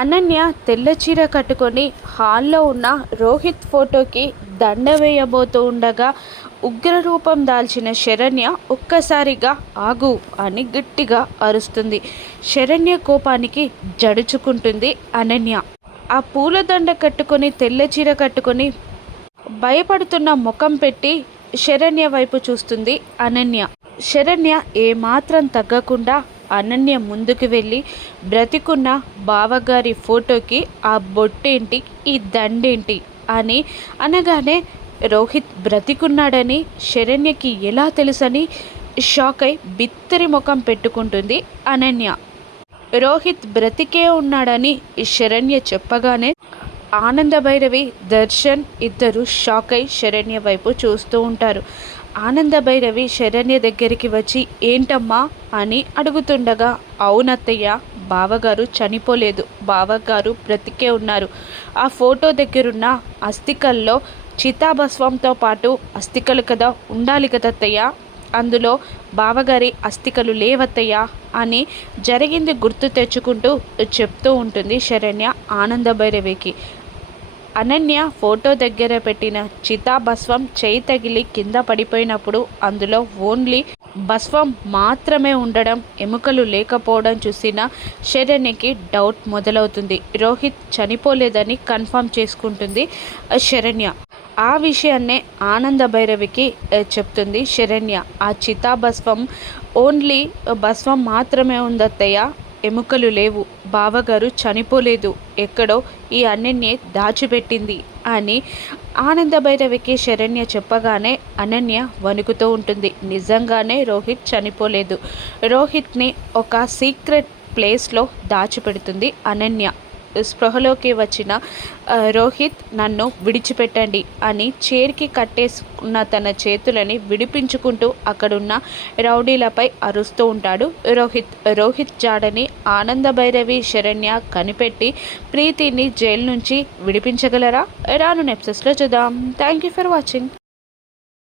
అనన్య తెల్ల చీర కట్టుకొని హాల్లో ఉన్న రోహిత్ ఫోటోకి దండ వేయబోతూ ఉండగా ఉగ్రరూపం దాల్చిన శరణ్య ఒక్కసారిగా ఆగు అని గట్టిగా అరుస్తుంది. శరణ్య కోపానికి జడుచుకుంటుంది అనన్య. ఆ పూలదండ కట్టుకొని తెల్ల చీర కట్టుకొని భయపడుతున్న ముఖం పెట్టి శరణ్య వైపు చూస్తుంది అనన్య. శరణ్య ఏమాత్రం తగ్గకుండా అనన్య ముందుకు వెళ్ళి బ్రతికున్న బావగారి ఫోటోకి ఆ బొట్టేంటి, ఈ దండేంటి అని అనగానే రోహిత్ బ్రతికున్నాడని శరణ్యకి ఎలా తెలుసని షాక్ అయి బిత్తరి ముఖం పెట్టుకుంటుంది అనన్య. రోహిత్ బ్రతికే ఉన్నాడని శరణ్య చెప్పగానే ఆనందభైరవి, దర్శన్ ఇద్దరు షాక్ అయి శరణ్య వైపు చూస్తూ ఉంటారు. ఆనందభైరవి శరణ్య దగ్గరికి వచ్చి ఏంటమ్మా అని అడుగుతుండగా, అవునత్తయ్య, బావగారు చనిపోలేదు, బావగారు బ్రతికే ఉన్నారు. ఆ ఫోటో దగ్గరున్న అస్థికల్లో చితాభస్వంతో పాటు అస్థికలు కదా ఉండాలి కదత్తయ్య, అందులో బావగారి అస్థికలు లేవత్తయ్య అని జరిగింది గుర్తు తెచ్చుకుంటూ చెప్తూ ఉంటుంది శరణ్య ఆనందభైరవికి. అనన్య ఫోటో దగ్గర పెట్టిన చితాభస్వం చేయి తగిలి కింద పడిపోయినప్పుడు అందులో ఓన్లీ భస్వం మాత్రమే ఉండడం, ఎముకలు లేకపోవడం చూసిన శరణ్యకి డౌట్ మొదలవుతుంది. రోహిత్ చనిపోలేదని కన్ఫర్మ్ చేసుకుంటుంది శరణ్య. ఆ విషయాన్నే ఆనందభైరవికి చెప్తుంది శరణ్య. ఆ చితాభస్వం ఓన్లీ భస్వం మాత్రమే ఉందత్తయ్య, ఎముకలు లేవు, బావగారు చనిపోలేదు, ఎక్కడో ఈ అనన్య దాచిపెట్టింది అని ఆనందభైరవికి శరణ్య చెప్పగానే అనన్య వణుకుతూ ఉంటుంది. నిజంగానే రోహిత్ చనిపోలేదు. రోహిత్ని ఒక సీక్రెట్ ప్లేస్లో దాచిపెడుతుంది అనన్య. స్పృహలోకి వచ్చిన రోహిత్ నన్ను విడిచిపెట్టండి అని చైర్కి కట్టేసుకున్న తన చేతులని విడిపించుకుంటూ అక్కడున్న రౌడీలపై అరుస్తూ ఉంటాడు రోహిత్ జాడని ఆనందభైరవి శరణ్య కనిపెట్టి ప్రీతిని జైలు నుంచి విడిపించగలరా? రాను ఎపిసోడ్స్లో చూద్దాం. Thank you for watching.